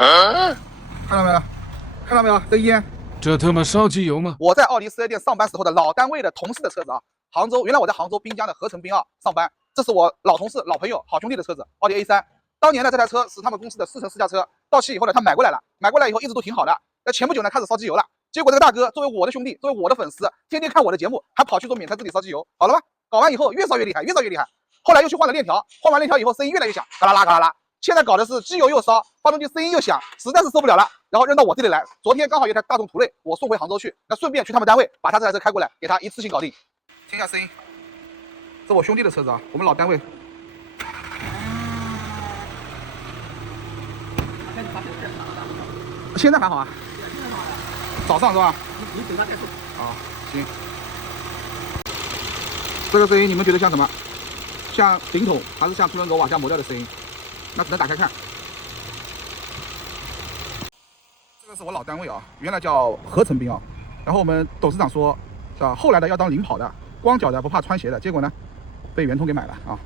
看到没有？看到没有？这烟，这他妈烧机油吗？我在奥迪4S店上班时候的老单位的同事的车子啊，杭州，原来我在杭州滨江的合成冰奥上班，这是我老同事、老朋友、好兄弟的车子，奥迪A3。当年呢，这台车是他们公司的4乘试驾车，到期以后呢，他买过来了，买过来以后一直都挺好的。那前不久呢，开始烧机油了，结果这个大哥作为我的兄弟，作为我的粉丝，天天看我的节目，还跑去做免拆自己烧机油，好了吧？搞完以后越烧越厉害，越烧越厉害。后来又去换了链条，换完链条以后声音越来越响，嘎啦啦嘎啦啦。现在搞的是机油又烧，发动机声音又响，实在是受不了了，然后扔到我这里来。昨天刚好有台大众途锐，我送回杭州去，那顺便去他们单位把他这台车开过来，给他一次性搞定。听一下声音，这我兄弟的车子啊，我们老单位。现在还好啊，早上是吧？你等它怠速。啊，行。这个声音你们觉得像什么？像顶筒还是像凸轮轴往下磨掉的声音？那只能打开看。这个是我老单位啊，原来叫合成冰啊。然后我们董事长说，是吧？后来的要当领跑的，光脚的不怕穿鞋的。结果呢，被圆通给买了啊。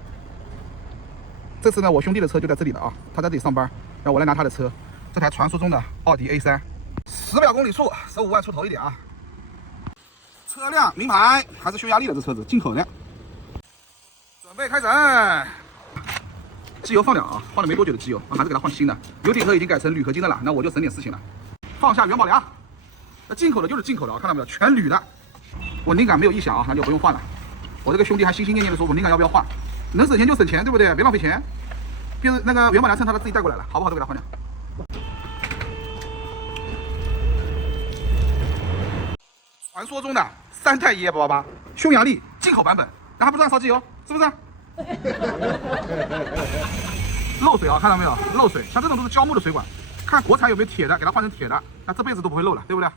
这次呢，我兄弟的车就在这里了啊，他在这里上班，然后我来拿他的车，这台传说中的奥迪A3，10秒公里数，15万出头一点啊。车辆名牌还是匈牙利的，这车子进口的。准备开整，机油放了啊，换了没多久的机油啊，还是给它换新的。油底壳已经改成铝合金的了，那我就省点事情了。放下元宝梁，那进口的就是进口的啊，看到没有，全铝的，稳定感没有异响啊，那就不用换了。我这个兄弟还心心念念的说稳定感要不要换，能省钱就省钱，对不对？别浪费钱。就是那个元宝梁蹭他自己带过来了，好不好？都给他换掉。传说中的3代EF88，匈牙利进口版本，那还不算烧机油，是不是？漏水啊，看到没有？漏水，像这种都是胶木的水管，看国产有没有铁的，给它换成铁的，那这辈子都不会漏了，对不对？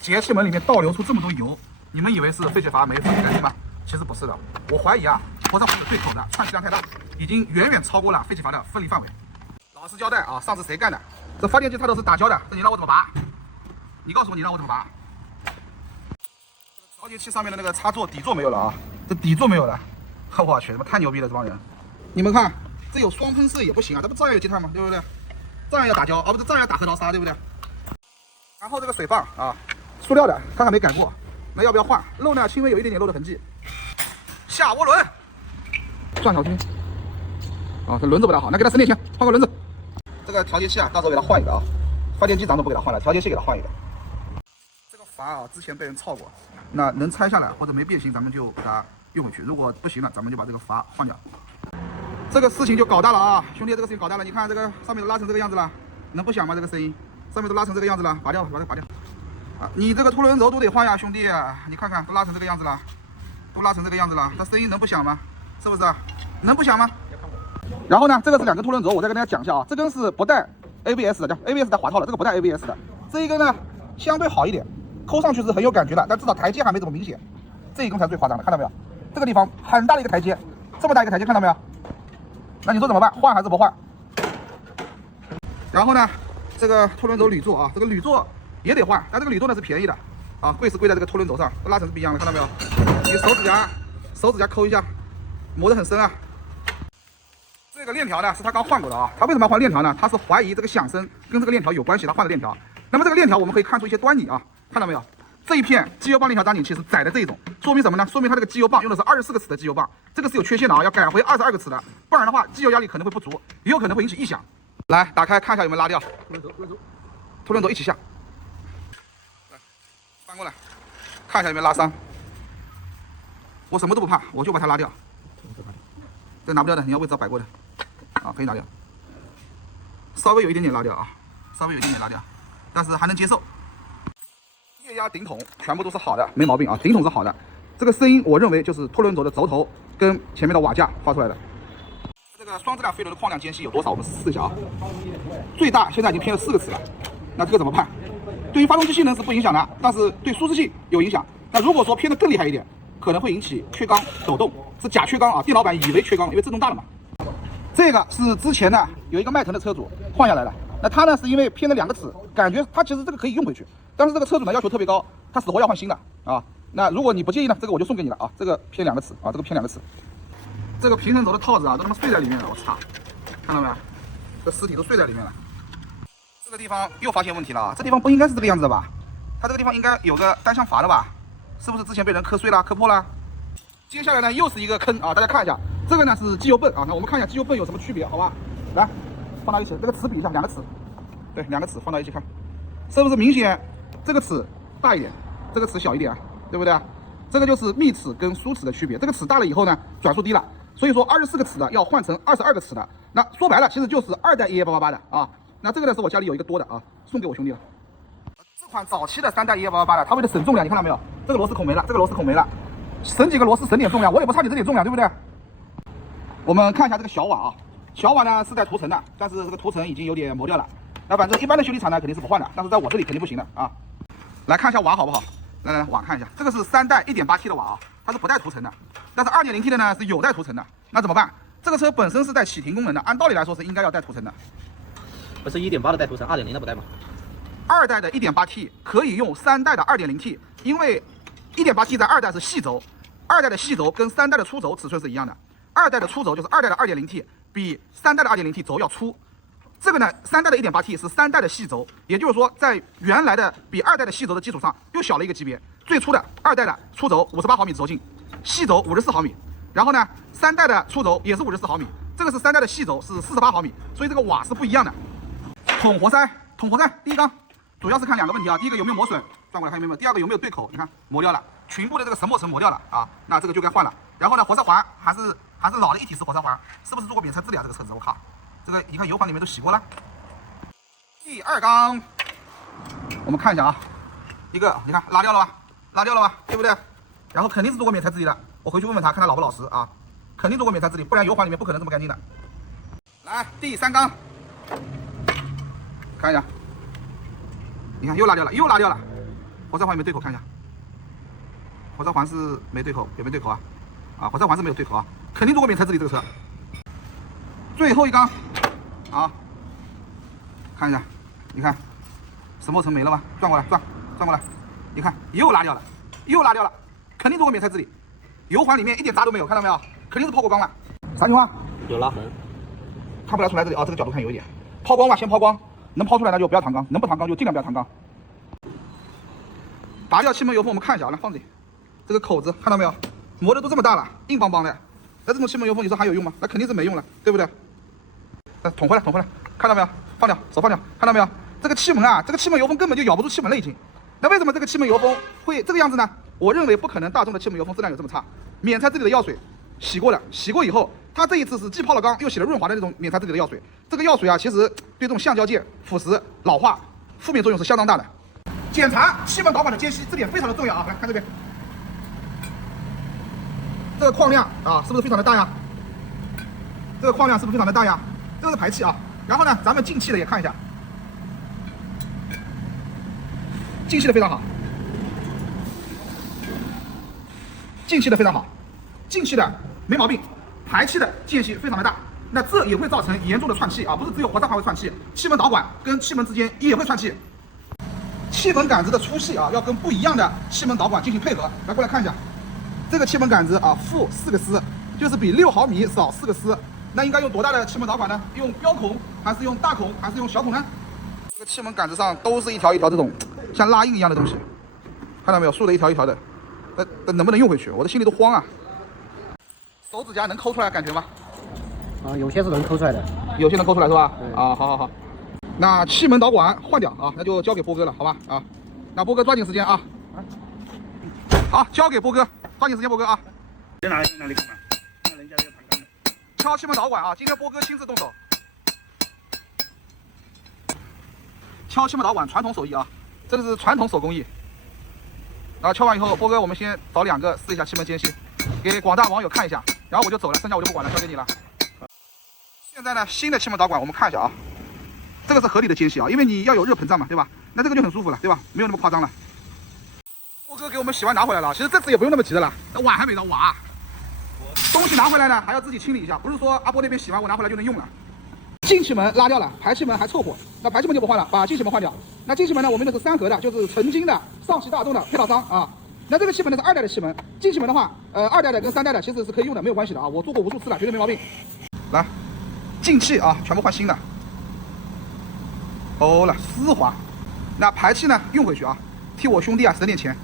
节气门里面倒流出这么多油，你们以为是废气阀没分离干净吗？其实不是的，我怀疑啊，活塞环子对口的串气量太大，已经远远超过了废气阀的分离范围。老实交代啊，上次谁干的？这发电机它都是打胶的，这你让我怎么拔？你告诉我，你让我怎么拔？调节器上面的那个插座底座没有了啊，这底座没有了，我去，他妈太牛逼了这帮人！你们看，这有双喷射也不行啊，这不照样有积碳吗？对不对？照样要打胶啊，不是照样要打核桃砂，对不对？然后这个水泵啊，塑料的，它还没改过，那要不要换？漏呢，轻微有一点点漏的痕迹。下涡轮，转条筋。啊，这轮子不大好，那给它省点钱，换个轮子。这个调节器啊，到时候给它换一个啊。发电机咱都不给它换了，调节器给它换一个。这个阀啊，之前被人操过，那能拆下来或者没变形，咱们就把它用回去。如果不行了，咱们就把这个阀换掉。这个事情就搞大了啊，兄弟，这个事情搞大了。你看这个上面都拉成这个样子了，能不响吗？这个声音，上面都拉成这个样子了，拔掉，把它拔掉。啊，你这个凸轮轴都得换呀，兄弟，你看看都拉成这个样子了，都拉成这个样子了，它声音能不响吗？是不是？能不响吗？然后呢，这个是2根凸轮轴，我再跟大家讲一下啊，这根是不带 ABS 的，叫 ABS 带滑套的，这个不带 ABS 的。这一根呢相对好一点，抠上去是很有感觉的，但至少台阶还没这么明显。这一根才最夸张的，看到没有？这个地方很大的一个台阶，这么大一个台阶，看到没有？那你说怎么办？换还是不换？然后呢，这个凸轮轴铝座啊，这个铝座也得换，但这个铝座呢是便宜的啊，贵是贵在这个凸轮轴上，都拉成是不一样的，看到没有？你手指甲抠一下，磨得很深啊。这个链条呢是他刚换过的啊，他为什么要换链条呢？他是怀疑这个响声跟这个链条有关系，他换了链条。那么这个链条我们可以看出一些端倪啊，看到没有？这一片机油泵链条张紧器是窄的这一种，说明什么呢？说明它这个机油泵用的是24个齿的机油泵，这个是有缺陷的啊，要改回22个齿的，不然的话机油压力可能会不足，也有可能会引起异响。来，打开看一下有没有拉掉，凸轮轴一起下，来翻过来看一下有没有拉伤。我什么都不怕，我就把它拉掉。这拿不掉的，你要位置要摆过的，啊，可以拿掉，稍微有一点点拉掉啊，稍微有一点点拉掉，但是还能接受。液压顶筒全部都是好的，没毛病啊，顶筒是好的。这个声音我认为就是凸轮轴的轴头跟前面的瓦架发出来的。这个双质量飞轮的矿量间隙有多少？我们试一下啊。最大现在已经偏了4个齿了，那这个怎么判？对于发动机性能是不影响的，但是对舒适性有影响。那如果说偏的更厉害一点，可能会引起缺缸抖动，是假缺缸啊！店老板以为缺缸，因为自动大了嘛。这个是之前呢有一个迈腾的车主换下来的，那他呢是因为偏了2个齿，感觉他其实这个可以用回去，但是这个车主呢要求特别高，他死活要换新的啊。那如果你不介意呢，这个我就送给你了啊。这个偏2个齿啊，这个偏2个齿，这个平衡轴的套子啊都他妈碎在里面了，我操！看到没有？这尸体都碎在里面了。个地方又发现问题了，这地方不应该是这个样子的吧？它这个地方应该有个单向阀的吧？是不是之前被人磕碎了、磕破了？接下来呢，又是一个坑啊！大家看一下，这个呢是机油泵啊。那我们看一下机油泵有什么区别，好吧？来，放到一起，这个齿比一下，两个齿，对，两个齿放到一起看，是不是明显这个齿大一点，这个齿小一点，对不对？这个就是密齿跟疏齿的区别。这个齿大了以后呢，转速低了，所以说24个齿的要换成22个齿的。那说白了，其实就是2代11888的啊。那这个呢是我家里有一个多的啊，送给我兄弟了。这款早期的3代11888的，它为了省重量，你看到没有？这个螺丝孔没了，这个螺丝孔没了，省几个螺丝省点重量，我也不差你这点重量，对不对？我们看一下这个小瓦啊，小瓦呢是在涂层的，但是这个涂层已经有点磨掉了。那反正一般的修理厂呢肯定是不换的，但是在我这里肯定不行的啊。来看一下瓦好不好？来瓦看一下，这个是3代 1.8T 的瓦啊，它是不带涂层的，但是2.0T 的呢是有带涂层的。那怎么办？这个车本身是带启停功能的，按道理来说是应该要带涂层的。不是1.8的带涂层，2.0的不带吗？2代的 1.8T 可以用3代的 2.0T， 因为 1.8T 在2代是细轴，2代的细轴跟3代的粗轴尺寸是一样的。2代的粗轴就是2代的 2.0T 比3代的 2.0T 轴要粗。这个呢，3代的 1.8T 是3代的细轴，也就是说在原来的比2代的细轴的基础上又小了一个级别。最粗的2代的粗轴58毫米轴径，细轴54毫米。然后呢，3代的粗轴也是54毫米，这个是3代的细轴是48毫米，所以这个瓦是不一样的。桶活塞，第一缸主要是看2个问题啊，第一个有没有磨损，转过来看有没有；第二个有没有对口，你看磨掉了，裙部的这个石墨层磨掉了啊，那这个就该换了。然后呢，活塞环还是老的一体式活塞环，是不是做过免拆治理啊？这个车子我靠，这个你看油环里面都洗过了。第二缸，我们看一下啊，一个你看拉掉了吧，对不对？然后肯定是做过免拆治理的，我回去问问他，看他老不老实啊，肯定做过免拆治理，不然油环里面不可能这么干净的。来，第三缸。看一下，你看又拉掉了，活塞环有没有对口？看一下，活塞环是没对口，有没有对口啊？啊，活塞环是没有对口啊，肯定做过免拆治理这个车。最后一缸，啊，看一下，你看石墨层没了吗？转过来，你看又拉掉了，肯定做过免拆治理，油环里面一点渣都没有，看到没有？肯定是抛过光了。啥情况？有拉痕，看不来出来这里啊，这个角度看有一点，抛光吧，先抛光。能抛出来那就不要弹缸，能不弹缸就尽量不要弹缸。拔掉气门油封，我们看一下，来放这里，这个口子看到没有？磨的都这么大了，硬邦邦的。那这种气门油封你说还有用吗？那肯定是没用了，对不对？捅回来，看到没有？放掉，手放掉，看到没有？这个气门啊，这个气门油封根本就咬不住气门了已经。那为什么这个气门油封会这个样子呢？我认为不可能大众的气门油封质量有这么差。免拆治理的药水洗过了，洗过以后。它这一次是既泡了缸又洗了润滑的那种免拆治理的药水，这个药水啊，其实对这种橡胶件腐蚀、老化负面作用是相当大的。检查气门导管的间隙，这点非常的重要啊！来看这边，这个框量啊，是不是非常的大呀？这个框量是不是非常的大呀？这个是排气啊。然后呢，咱们进气的也看一下，进气的非常好，进气的非常好，进气的没毛病。排气的间隙非常的大，那这也会造成严重的串气啊！不是只有活塞环会串气，气门导管跟气门之间也会串气。气门杆子的粗细啊，要跟不一样的气门导管进行配合。来，过来看一下，这个气门杆子啊，负4个丝，就是比6毫米少4个丝。那应该用多大的气门导管呢？用标孔还是用大孔还是用小孔呢？这个气门杆子上都是一条一条这种像拉印一样的东西，看到没有？竖的一条一条的，那能不能用回去？我的心里都慌啊！手指甲能抠出来感觉吗？啊，有些是能抠出来的，有些能抠出来是吧？啊，好。那气门导管换掉啊，那就交给波哥了，好吧？啊，那波哥抓紧时间啊。好，交给波哥，抓紧时间，波哥啊。在哪里看嘛？那人家要弹钢的。敲气门导管啊，今天波哥亲自动手。敲气门导管，传统手艺啊，真的是传统手工艺。然后敲完以后，波哥我们先找2个试一下气门间隙，给广大网友看一下。然后我就走了，剩下我就不管了，交给你了。现在呢，新的气门导管我们看一下啊，这个是合理的间隙啊，因为你要有热膨胀嘛，对吧？那这个就很舒服了，对吧？没有那么夸张了。波哥给我们洗完拿回来了，其实这次也不用那么急的了，那碗还没到瓦。东西拿回来呢，还要自己清理一下，不是说阿波那边洗完我拿回来就能用了。进气门拉掉了，排气门还凑合，那排气门就不换了，把进气门换掉。那进气门呢，我们用的是3合的，就是曾经的上汽大众的配套商啊。那这个气门呢是2代的气门，进气门的话，2代的跟3代的其实是可以用的，没有关系的啊，我做过无数次了，绝对没毛病。来，进气啊，全部换新的。欧了，丝滑。那排气呢，用回去啊，替我兄弟啊省点钱。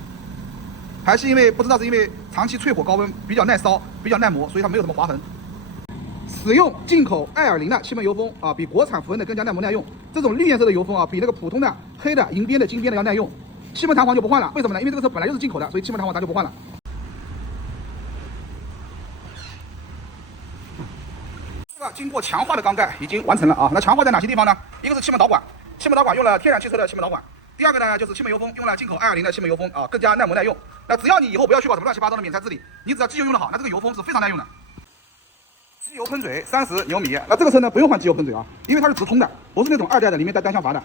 排气因为不知道是因为长期淬火高温比较耐烧，比较耐磨，所以它没有什么划痕。使用进口爱尔林的气门油封啊，比国产福恩的更加耐磨耐用。这种绿颜色的油封啊，比那个普通的黑的、银边的、金边的要耐用。气门弹簧就不换了，为什么呢？因为这个车本来就是进口的，所以气门弹簧咱就不换了。这个经过强化的缸盖已经完成了啊。那强化在哪些地方呢？一个是气门导管，气门导管用了天然汽车的气门导管。第二个呢，就是气门油封用了进口爱尔林的气门油封啊，更加耐磨耐用。那只要你以后不要去搞什么乱七八糟的免拆治理，你只要机油用得好，那这个油封是非常耐用的。机油喷嘴30牛米，那这个车呢不用换机油喷嘴啊，因为它是直通的，不是那种2代的里面带单向阀的。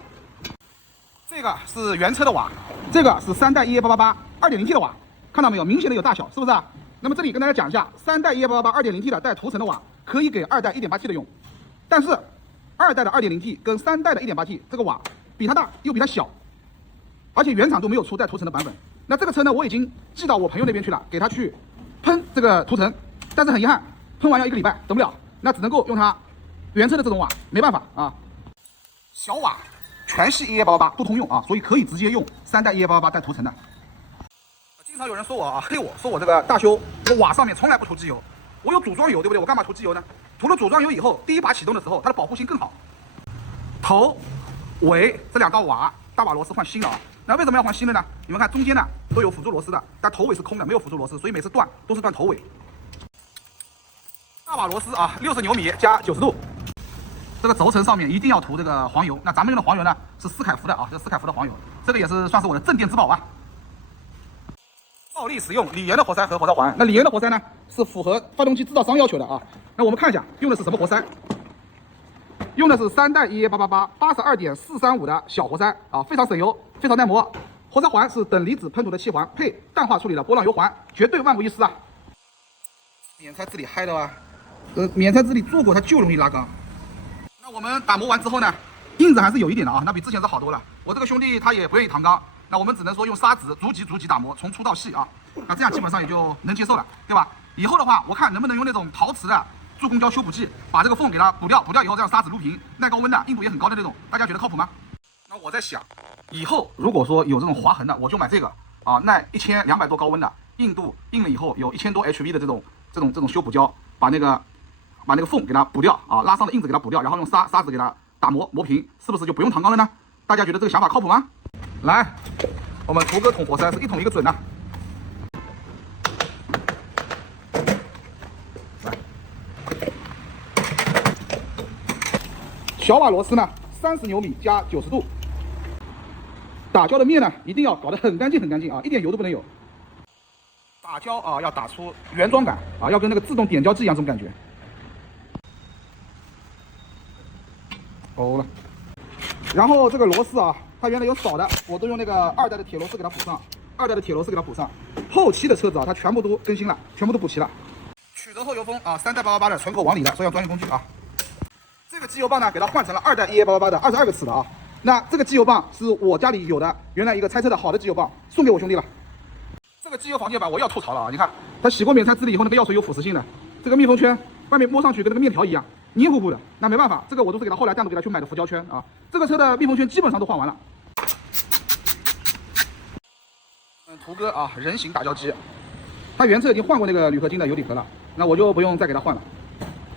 这个是原车的瓦，这个是3代EA888 2.0T 的瓦，看到没有？明显的有大小，是不是啊？那么这里跟大家讲一下，3代EA888 2.0T 的带涂层的瓦可以给2代 1.8T 的用，但是2代的 2.0T 跟3代的 1.8T 这个瓦比它大又比它小，而且原厂都没有出带涂层的版本。那这个车呢，我已经寄到我朋友那边去了，给他去喷这个涂层，但是很遗憾，喷完要1个礼拜，等不了，那只能够用它原车的这种瓦，没办法啊。小瓦全系 EA888 都通用啊，所以可以直接用3代 EA888 带涂层的。经常有人说我啊，黑我说我这个大修这个瓦上面从来不涂机油，我有组装油对不对？我干嘛涂机油呢？涂了组装油以后，第一把启动的时候，它的保护性更好。头、尾这2道瓦大瓦螺丝换新的啊。那为什么要换新的呢？你们看中间呢都有辅助螺丝的，但头尾是空的，没有辅助螺丝，所以每次断都是断头尾。大瓦螺丝啊，60牛米加90度。这个轴承上面一定要涂这个黄油。那咱们用的黄油呢是斯凯孚的啊，这是斯凯孚的黄油，这个也是算是我的镇店之宝啊。照例使用锂盐的活塞和活塞环。那锂盐的活塞呢是符合发动机制造商要求的啊。那我们看一下用的是什么活塞？用的是3代 EA888 82.435的小活塞啊，非常省油，非常耐磨。活塞环是等离子喷涂的气环，配淡化处理的波浪油环，绝对万无一失啊。免拆治理嗨的啊，免拆治理做过它就容易拉缸。那我们打磨完之后呢，印子还是有一点的啊，那比之前是好多了。我这个兄弟他也不愿意搪钢，那我们只能说用砂纸逐级打磨，从粗到细啊，那这样基本上也就能接受了，对吧？以后的话，我看能不能用那种陶瓷的助攻胶修补剂，把这个缝给它补掉，补掉以后再用砂纸撸平，耐高温的，硬度也很高的那种，大家觉得靠谱吗？那我在想，以后如果说有这种划痕的，我就买这个啊，耐1200多高温的，硬度硬了以后有1000多 HV 的这种修补胶，把那个缝给它补掉啊，拉伤的印子给它补掉，然后用砂纸给它打磨平，是不是就不用搪钢了呢？大家觉得这个想法靠谱吗？来，我们途哥捅活塞是一捅一个准的。小瓦螺丝呢，30牛米加90度。打胶的面呢，一定要搞得很干净啊，一点油都不能有。打胶啊，要打出原装感啊，要跟那个自动点胶机一样这种感觉。欧了。然后这个螺丝啊，它原来有少的，我都用那个2代的铁螺丝给它补上，2代的铁螺丝给它补上。后期的车子啊，它全部都更新了，全部都补齐了。曲轴后油封啊，3代888的纯口往里的，所以要专业工具啊。这个机油棒呢，给它换成了2代EA888的22个齿的啊。那这个机油棒是我家里有的，原来一个拆车的好的机油棒，送给我兄弟了。这个机油防溅板我要吐槽了啊！你看它洗过免拆治理以后，那个药水有腐蚀性的，这个密封圈外面摸上去跟那个面条一样黏糊糊的。那没办法，这个我都是给它后来单独给它去买的浮胶圈啊。这个车的密封圈基本上都换完了。途哥啊，人形打胶机，它原车已经换过那个铝合金的油底壳了，那我就不用再给它换了。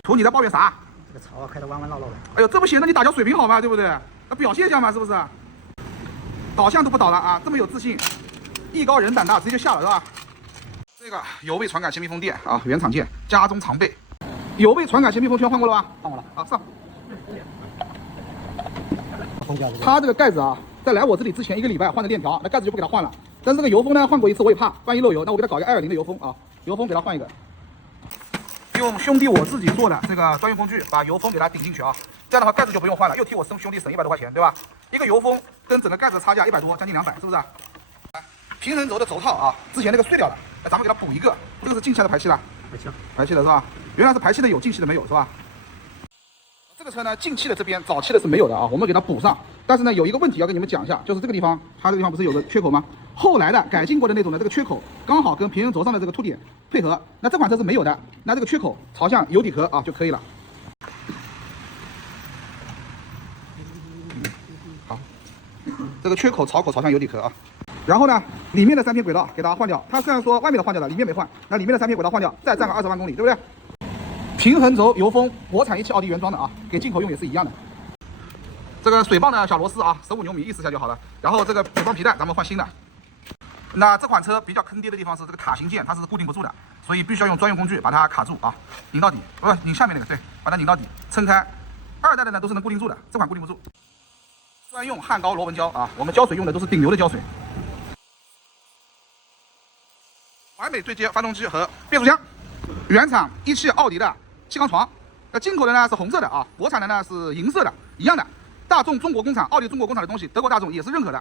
图你在抱怨啥？这个槽啊开得弯弯绕绕的。哎呦，这不显得你打胶水平好吗？对不对？那表现一下嘛，是不是？导向都不导了啊，这么有自信，艺高人胆大，直接就下了是吧？这个油位传感器密封垫啊，原厂件，家中常备。油位传感器密封圈换过了吧？换过了。啊，上。封掉这个。它这个盖子啊，在来我这里之前1个礼拜换的链条，那盖子就不给它换了。但是这个油封呢，换过一次我也怕，万一漏油，那我给它搞一个爱尔林的油封啊，油封给它换一个。用兄弟我自己做的这个专用工具，把油封给它顶进去啊，这样的话盖子就不用换了，又替我兄弟省100多块钱，对吧？一个油封跟整个盖子差价100多，将近200，是不是？平衡轴的轴套啊，之前那个碎掉了，那咱们给它补一个，这个是进气的排气了，排气的是吧？原来是排气的有，进气的没有，是吧？这个车呢，进气的这边早期的是没有的啊，我们给它补上。但是呢，有一个问题要跟你们讲一下，就是这个地方，它这个地方不是有个缺口吗？后来的改进过的那种的这个缺口，刚好跟平衡轴上的这个凸点配合。那这款车是没有的，那这个缺口朝向油底壳啊就可以了。好，这个缺口、槽口朝向有底壳啊。然后呢，里面的3片轨道给大家换掉。它虽然说外面的换掉了，里面没换，那里面的3片轨道换掉，再占个20万公里，对不对？平衡轴油封，国产1汽奥迪原装的啊，给进口用也是一样的。这个水泵的小螺丝啊，15牛米，意思一下就好了。然后这个水泵皮带咱们换新的。那这款车比较坑爹的地方是这个塔形件它是固定不住的，所以必须要用专用工具把它卡住啊，拧到底，不是拧下面那个，对，把它拧到底，撑开。2代的呢都是能固定住的，这款固定不住。专用汉高螺纹胶啊，我们胶水用的都是顶流的胶水。完美对接发动机和变速箱，原厂1汽奥迪的气缸床，那进口的呢是红色的啊，国产的呢是银色的，一样的。大众中国工厂、奥迪中国工厂的东西，德国大众也是认可的。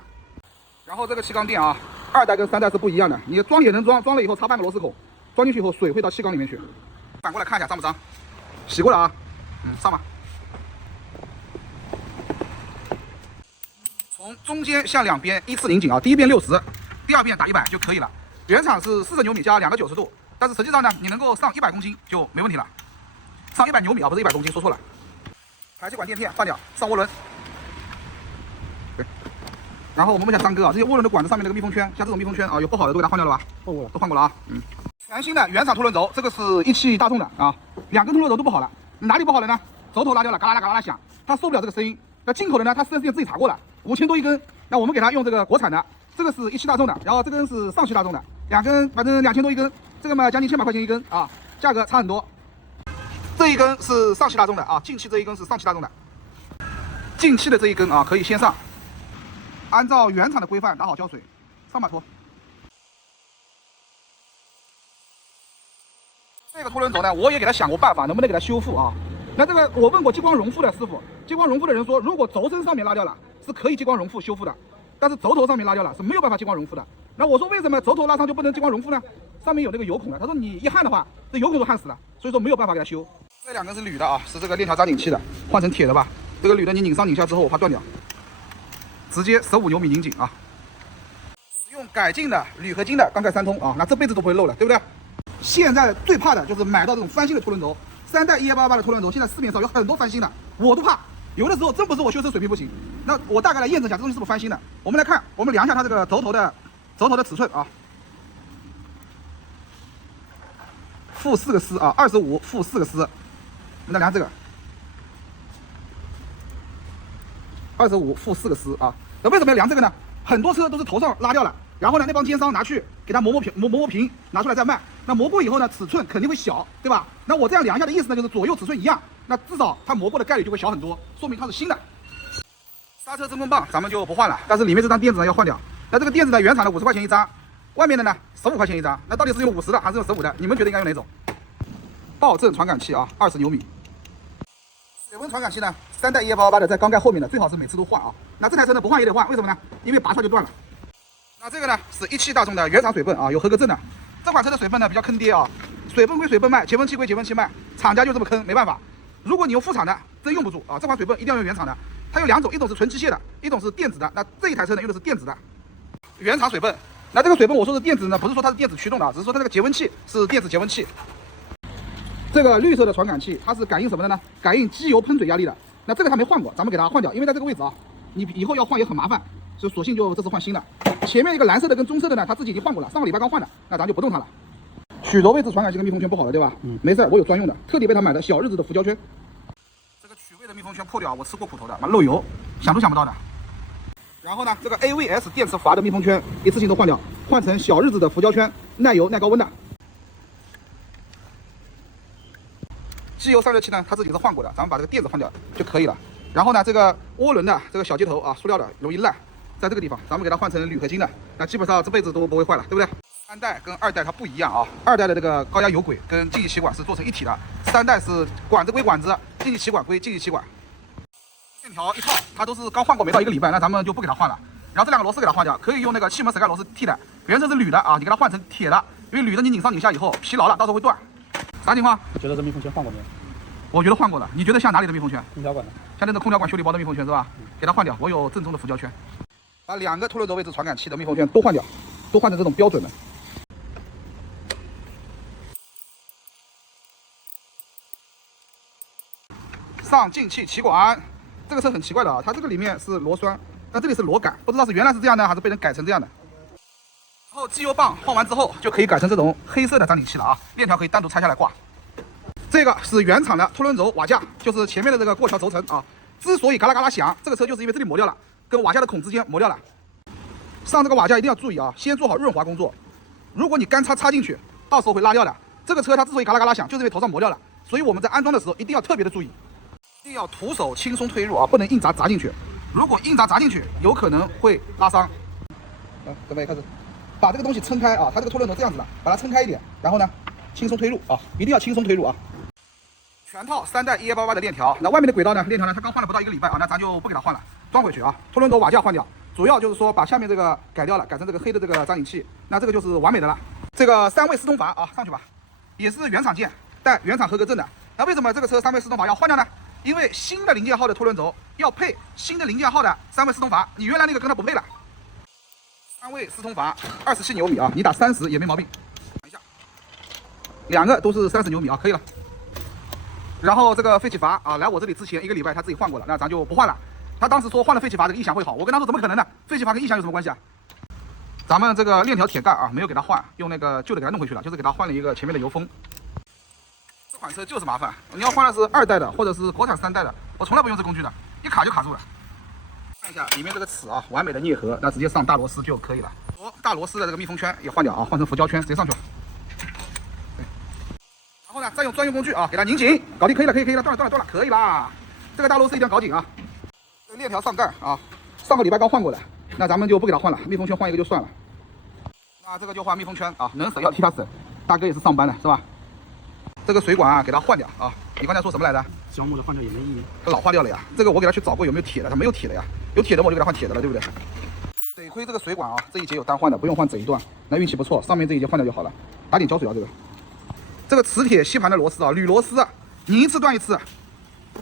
然后这个气缸垫啊，2代跟3代是不一样的，你装也能装，装了以后插半个螺丝口，装进去以后水会到气缸里面去。反过来看一下脏不脏，洗过了啊，上吧。从中间向两边依次拧紧啊，第一遍60，第二遍打100就可以了。原厂是40牛米加2个90度，但是实际上呢，你能够上100公斤就没问题了。上100牛米啊，不是100公斤，说错了。排气管垫片换掉，上涡轮。对。然后我们问一下张哥啊，这些涡轮的管子上面那个密封圈，像这种密封圈啊，有不好的都给它换掉了吧？换过了，都换过了啊。全新的原厂凸轮轴，这个是1汽大众的啊，2根凸轮轴都不好了，哪里不好了呢？轴头拉掉了，嘎啦嘎啦啦响，它受不了这个声音。那进口的呢，它4S店自己查过了，5000多一根。那我们给它用这个国产的，这个是1汽大众的，然后这根是上汽大众的，2根反正2000多一根，这个嘛将近千把块钱一根啊，价格差很多。这一根是上汽大众的啊，进气这一根是上汽大众的，进气的这一根啊可以先上，按照原厂的规范打好胶水，上把拖。这个凸轮轴呢，我也给他想过办法，能不能给它修复啊？那这个我问过激光熔复的师傅，激光熔复的人说，如果轴身上面拉掉了，是可以激光熔复修复的，但是轴头上面拉掉了是没有办法激光熔复的。那我说为什么轴头拉上就不能激光熔复呢？上面有那个油孔的，他说你一焊的话，这油孔都焊死了，所以说没有办法给它修。这2根是铝的啊，是这个链条扎紧器的，换成铁的吧。这个铝的你拧上拧下之后，我怕断掉，直接15牛米拧紧啊。使用改进的铝合金的钢盖3通啊，那这辈子都不会漏了，对不对？现在最怕的就是买到这种翻新的凸轮轴，3代188的凸轮轴，现在市面上有很多翻新的，我都怕。有的时候真不是我修车水平不行，那我大概来验证一下这东西是不是翻新的。我们来看，我们量一下它这个轴头的尺寸啊。负4个丝啊，25负4个丝，我们来量这个，25负4个丝啊。那为什么要量这个呢？很多车都是头上拉掉了，然后呢，那帮奸商拿去给它磨平，拿出来再卖。那磨过以后呢，尺寸肯定会小，对吧？那我这样量一下的意思呢，就是左右尺寸一样，那至少它磨过的概率就会小很多，说明它是新的。刹车真空棒咱们就不换了，但是里面这张垫子呢要换掉。那这个垫子呢，原厂的50块钱一张。外面的呢，15块钱一张，那到底是用50的还是用15的？你们觉得应该用哪种？爆震传感器啊，20牛米。水温传感器呢，3代188的在缸盖后面的，最好是每次都换啊。那这台车呢不换也得换，为什么呢？因为拔出来就断了。那这个呢是1汽大众的原厂水泵啊，有合格证的。这款车的水泵呢比较坑爹啊，水泵归水泵卖，节温器归节温器卖，厂家就这么坑，没办法。如果你用副厂的，真用不住啊。这款水泵一定要用原厂的，它有2种，一种是纯机械的，一种是电子的。那这一台车呢用的是电子的，原厂水泵。那这个水泵我说是电子呢，不是说它是电子驱动的啊，只是说它这个节温器是电子节温器。这个绿色的传感器它是感应什么的呢？感应机油喷嘴压力的。那这个它没换过，咱们给它换掉，因为在这个位置啊，你以后要换也很麻烦，所以索性就这次换新的。前面一个蓝色的跟棕色的呢，它自己已经换过了，上个礼拜刚换的，那咱就不动它了。曲轴位置传感器跟密封圈不好了，对吧？没事，我有专用的，特地为它买的小日子的浮胶圈。这个曲位的密封圈破掉，我吃过苦头的，漏油，想都想不到的。然后呢，这个 AVS 电磁阀的密封圈一次性都换掉，换成小日子的浮胶圈，耐油耐高温的。机油散热器呢，它自己是换过的，咱们把这个垫子换掉就可以了。然后呢，这个涡轮的这个小接头啊，塑料的容易烂，在这个地方，咱们给它换成铝合金的，那基本上这辈子都不会坏了，对不对？3代跟2代它不一样啊，2代的这个高压油轨跟进气气管是做成一体的，3代是管子归管子，进气气管归进气气管。线条一套，它都是刚换过没到1个礼拜，那咱们就不给它换了。然后这2个螺丝给它换掉，可以用那个气门死盖螺丝替代。原车是铝的啊，你给它换成铁的，因为铝的你拧上拧下以后疲劳了，到时候会断。啥情况？觉得这密封圈换过没有？我觉得换过的。你觉得像哪里的密封圈？空调管的，像那种空调管修理包的密封圈是吧？给它换掉，我有正宗的浮胶圈。把2个凸轮轴位置传感器的密封圈都换掉，都换成这种标准的。上进气气管，这个车很奇怪的啊，它这个里面是螺栓，那这里是螺杆，不知道是原来是这样呢，还是被人改成这样的。然后机油棒换完之后，就可以改成这种黑色的张紧器了啊，链条可以单独拆下来挂。这个是原厂的拖轮轴瓦架，就是前面的这个过桥轴承啊。之所以嘎啦嘎啦响，这个车就是因为这里磨掉了，跟瓦架的孔之间磨掉了。上这个瓦架一定要注意啊，先做好润滑工作。如果你干插进去，到时候会拉掉的。这个车它之所以嘎啦嘎啦响，就是因为头上磨掉了。所以我们在安装的时候一定要特别的注意，一定要徒手轻松推入啊，不能硬砸进去。如果硬砸进去，有可能会拉伤。准备开始，把这个东西撑开啊，它这个拖轮轴这样子的，把它撑开一点，然后呢，轻松推入啊，一定要轻松推入啊。全套3代EA88的链条，那外面的轨道呢，链条呢，它刚换了不到1个礼拜啊，那咱就不给它换了，装回去啊。拖轮轴瓦架换掉，主要就是说把下面这个改掉了，改成这个黑的这个张紧器，那这个就是完美的了。这个3位四通阀啊，上去吧，也是原厂件。带原厂合格证的，那为什么这个车3位四通阀要换掉呢？因为新的零件号的拖轮轴要配新的零件号的3位四通阀，你原来那个跟它不配了。3位四通阀27牛米啊，你打30也没毛病。等一下，两个都是30牛米啊，可以了。然后这个废气阀啊，来我这里之前1个礼拜他自己换过了，那咱就不换了。他当时说换了废气阀这个异响会好，我跟他说怎么可能呢？废气阀跟异响有什么关系啊？咱们这个链条铁盖啊，没有给它换，用那个旧的给它弄回去了，就是给它换了一个前面的油封。这款车就是麻烦，你要换的是2代的或者是国产3代的，我从来不用这工具的，一卡就卡住了。看一下里面这个齿啊，完美的啮合，那直接上大螺丝就可以了。大螺丝的这个密封圈也换掉啊，换成浮胶圈，直接上去了。然后呢，再用专用工具啊，给它拧紧，搞定，可以了，可以了，断了，可以啦。这个大螺丝一定要搞紧啊。这个链条上盖啊，上个礼拜刚换过的，那咱们就不给它换了，密封圈换一个就算了。那这个就换密封圈啊，能省要替它省，大哥也是上班的是吧？这个水管啊，给它换掉啊！你刚才说什么来着？胶木的换掉也没意义，它老化掉了呀。这个我给它去找过有没有铁的，它没有铁的呀。有铁的我就给它换铁的了，对不对？得亏这个水管啊，这一节有单换的，不用换整一段。那运气不错，上面这一节换掉就好了。打点胶水啊，这个磁铁吸盘的螺丝啊，铝螺丝，拧一次断一次，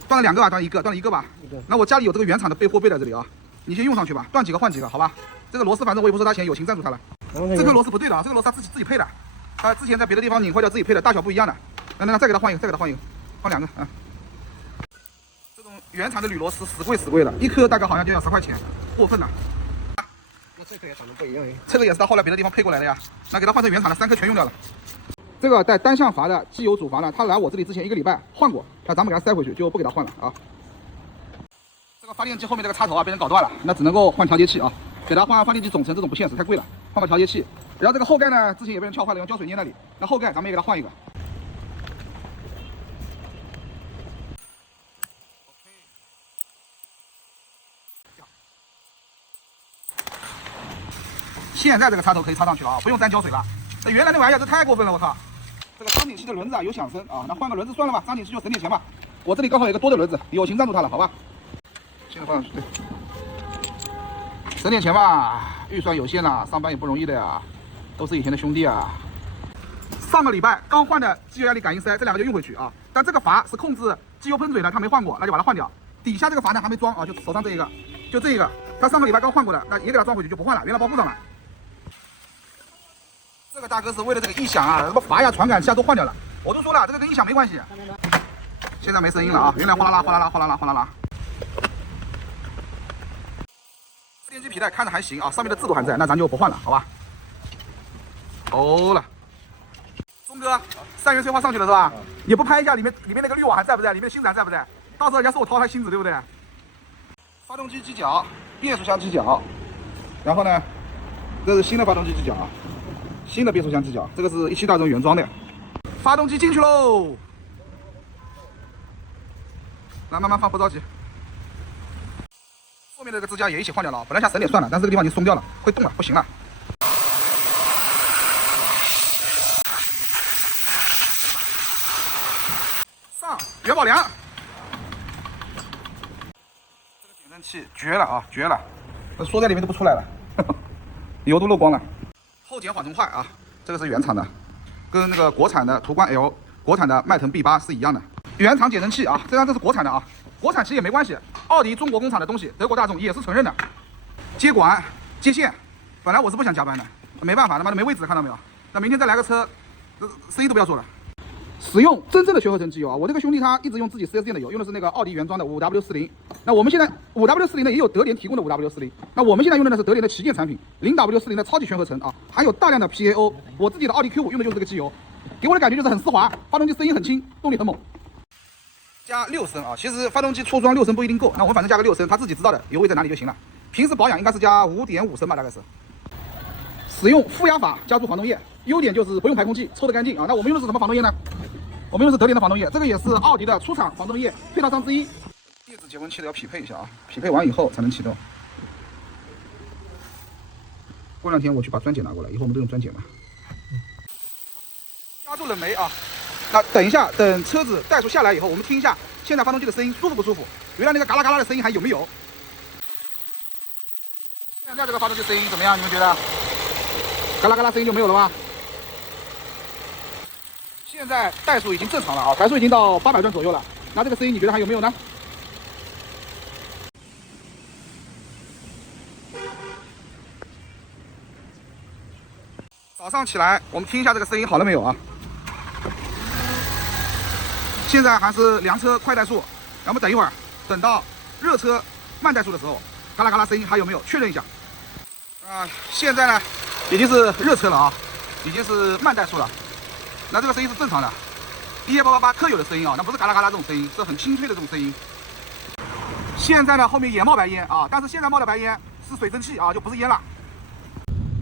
断了2个吧，断了一个吧。那我家里有这个原厂的备货备在这里啊，你先用上去吧，断几个换几个，好吧？这个螺丝反正我也不收他钱，友情赞助他了。这个螺丝不对的啊，这个螺丝他自己配的，他之前在别的地方拧坏掉自己配的，大小不一样的。那再给他换一个，换2个啊。这种原厂的铝螺丝死贵的，一颗大概好像就要10块钱，过分了。那这个也长得不一样哎。这个也是他后来别的地方配过来的呀，那给他换成原厂的3颗全用掉了。这个带单向阀的机油主阀呢，他来我这里之前1个礼拜换过，那咱们给他塞回去就不给他换了啊。这个发电机后面这个插头啊被人搞断了，那只能够换调节器啊，给他换发电机总成这种不现实，太贵了，换个调节器。然后这个后盖呢，之前也被人撬坏了，用胶水粘那里，那后盖咱们也给他换一个。现在这个插头可以插上去了啊，不用沾胶水了。那原来那玩意儿这太过分了，我靠！这个张紧器的轮子啊有响声啊，那换个轮子算了吧，张紧器就省点钱吧。我这里刚好有个多的轮子，友情赞助他了，好吧？现在放上去，对，省点钱吧，预算有限啦，上班也不容易的呀，都是以前的兄弟啊。上个礼拜刚换的机油压力感应塞，这2个就用回去啊。但这个阀是控制机油喷嘴的，他没换过，那就把它换掉。底下这个阀呢还没装啊，就手上这一个，就这一个，他上个礼拜刚换过的，那也给他装回去就不换了，原来报故障了。这个大哥是为了这个异响啊，什么阀呀、传感器啊都换掉了。我都说了，这个跟异响没关系。现在没声音了啊，原来哗啦啦。发电机皮带看着还行啊，上面的字都还在，那咱就不换了，好吧？了，钟哥，3元催化上去了是吧？也不拍一下里面那个滤网还在不在？里面的芯子还在不在？到时候人家说我掏他芯子，对不对？发动机机脚，变速箱机脚，然后呢，这是新的发动机机脚。新的变速箱机脚，这个是17大众原装的。发动机进去喽，来慢慢放，不着急。后面的这个支架也一起换掉了，本来想省点算了，但是这个地方已经松掉了，会动了，不行了。上元宝梁，这个减震器绝了啊，绝了！缩在里面都不出来了，油都漏光了。后减缓冲块啊，这个是原厂的，跟那个国产的途观 L、国产的迈腾 B8 是一样的。原厂减震器啊，这是国产的啊，国产其实也没关系，奥迪中国工厂的东西，德国大众也是承认的。接管、接线，本来我是不想加班的，没办法，他妈的没位置，看到没有？那明天再来个车，生意都不要做了。使用真正的全合成机油啊！我这个兄弟他一直用自己 4S 店的油，用的是那个奥迪原装的 5W40。那我们现在 5W40呢也有德联提供的 5W40，那我们现在用的呢是德联的旗舰产品 0W40的超级全合成啊，含有大量的 PAO。我自己的奥迪 Q5 用的就是这个机油，给我的感觉就是很丝滑，发动机声音很轻，动力很猛。加6升啊，其实发动机初装6升不一定够，那我们反正加个6升，他自己知道的油位在哪里就行了。平时保养应该是加5.5升吧，大概是。使用负压法加注防冻液，优点就是不用排空气，抽得干净啊。那我们用的是什么防冻液呢？我们用的是德联的防冻液，这个也是奥迪的出厂防冻液配套商之一。叶子节温器的要匹配一下啊，匹配完以后才能启动。过两天我去把钻解拿过来，以后我们都用钻解嘛。加注冷媒啊，那等一下，等车子怠速下来以后，我们听一下现在发动机的声音舒服不舒服？原来那个嘎啦嘎啦的声音还有没有？现在这个发动机声音怎么样？你们觉得？嘎啦嘎啦声音就没有了吗？现在怠速已经正常了啊，怠速已经到800转左右了。那这个声音你觉得还有没有呢？早上起来，我们听一下这个声音好了没有啊？现在还是凉车快怠速，然后我们等一会儿，等到热车慢怠速的时候，嘎啦嘎啦声音还有没有？确认一下。现在呢已经是热车了啊，已经是慢怠速了。那这个声音是正常的，11888特有的声音啊，那不是嘎啦嘎啦这种声音，是很清脆的这种声音。现在呢后面也冒白烟啊，但是现在冒的白烟是水蒸气啊，就不是烟了。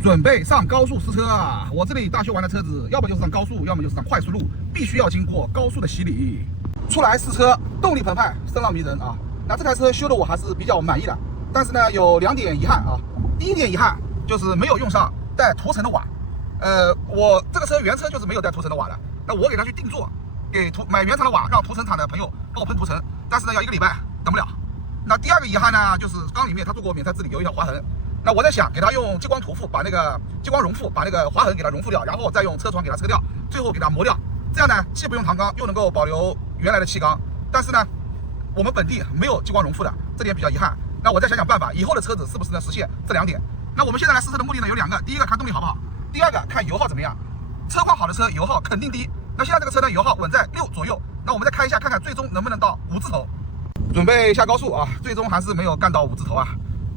准备上高速试车啊！我这里大修完的车子，要么就是上高速，要么就是上快速路，必须要经过高速的洗礼。出来试车，动力澎湃，声浪迷人啊！那这台车修的我还是比较满意的，但是呢有2点遗憾啊。第一点遗憾就是没有用上带涂层的瓦。我这个车原车就是没有带涂层的瓦的，那我给他去定做，买原厂的瓦，让涂层厂的朋友帮我喷涂层，但是呢要1个礼拜，等不了。那第二个遗憾呢，就是缸里面他做过免塞治理，有一条划痕。那我在想，给他用激光涂覆，把那个激光熔覆，把那个划痕给它熔覆掉，然后再用车床给它车掉，最后给它磨掉。这样呢，既不用唐钢，又能够保留原来的气缸。但是呢，我们本地没有激光熔覆的，这点比较遗憾。那我再想想办法，以后的车子是不是能实现这2点？那我们现在来试车的目的呢有2个，第一个看动力好不好，第二个看油耗怎么样。车况好的车油耗肯定低，那现在这个车呢油耗稳在6左右，那我们再开一下，看看最终能不能到5字头。准备下高速啊，最终还是没有干到5字头啊。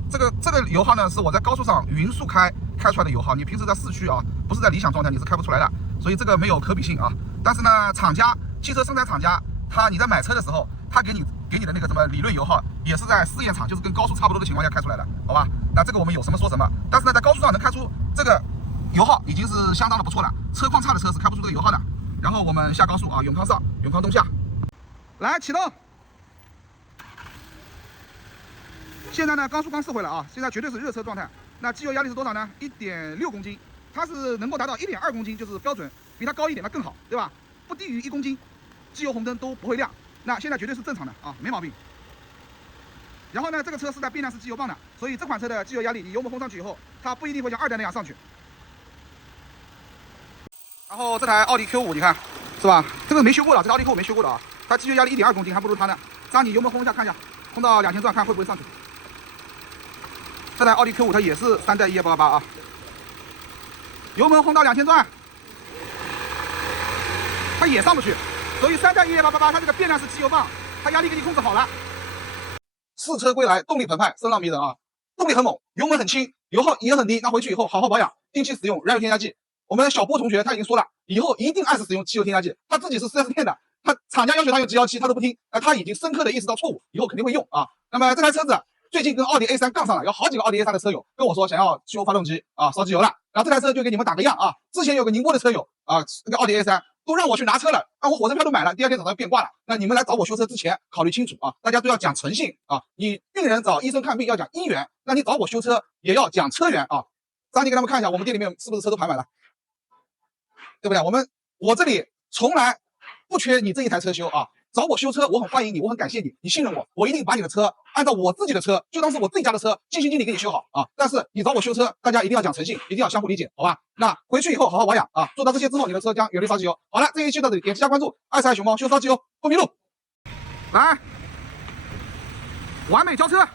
这个油耗呢是我在高速上匀速开出来的油耗，你平时在市区啊，不是在理想状态你是开不出来的，所以这个没有可比性啊。但是呢，汽车生产厂家你在买车的时候，他给你的那个什么理论油耗也是在试验场，就是跟高速差不多的情况下开出来的，好吧？那这个我们有什么说什么。但是呢，在高速上能开出这个油耗已经是相当的不错了，车况差的车是开不出这个油耗的。然后我们下高速啊，永康上，永康东下，来启动。现在呢，缸速刚试回了啊，现在绝对是热车状态。那机油压力是多少呢？1.6公斤，它是能够达到1.2公斤，就是标准，比它高一点那更好，对吧？不低于1公斤，机油红灯都不会亮。那现在绝对是正常的啊，没毛病。然后呢，这个车是带变量式机油泵的，所以这款车的机油压力，你油门轰上去以后，它不一定会像2代那样上去。然后这台奥迪 Q5 你看是吧？这个没修过了，这个奥迪 Q5 没修过的啊，它机油压力1.2公斤，还不如它呢。这样你油门轰一下看一下，轰到2000转看会不会上去。这台奥迪 Q5 它也是3代11888啊，油门轰到2000转，它也上不去，所以3代11888它这个变量式机油泵，它压力给你控制好了。试车归来，动力澎湃，声浪迷人啊，动力很猛，油门很轻，油耗也很低。那回去以后好好保养，定期使用燃油添加剂。我们小波同学他已经说了，以后一定按时使用汽油添加剂。他自己是 4S 店的，他厂家要求他用 G17，他都不听，他已经深刻的意识到错误，以后肯定会用啊。那么这台车子最近跟奥迪 A3 杠上了，有好几个奥迪 A3 的车友跟我说想要修发动机啊，烧机油了。然后这台车就给你们打个样啊，之前有个宁波的车友啊，那个奥迪 A3 都让我去拿车了，我火车票都买了，第2天早上变卦了。那你们来找我修车之前考虑清楚啊，大家都要讲诚信啊。你病人找医生看病要讲医源，那你找我修车也要讲车源啊。张姐给他们看一下，我们店里面是不是车都排满了，对不对？我这里从来不缺你这一台车修啊。找我修车，我很欢迎你，我很感谢你，你信任我，我一定把你的车按照我自己的车，就当是我自己家的车，尽心尽力给你修好啊。但是你找我修车，大家一定要讲诚信，一定要相互理解，好吧？那回去以后好好保养啊，做到这些之后，你的车将远离烧机油。好了，这一期到这里，点击加关注，爱车爱熊猫，修烧机油不迷路。来，完美交车。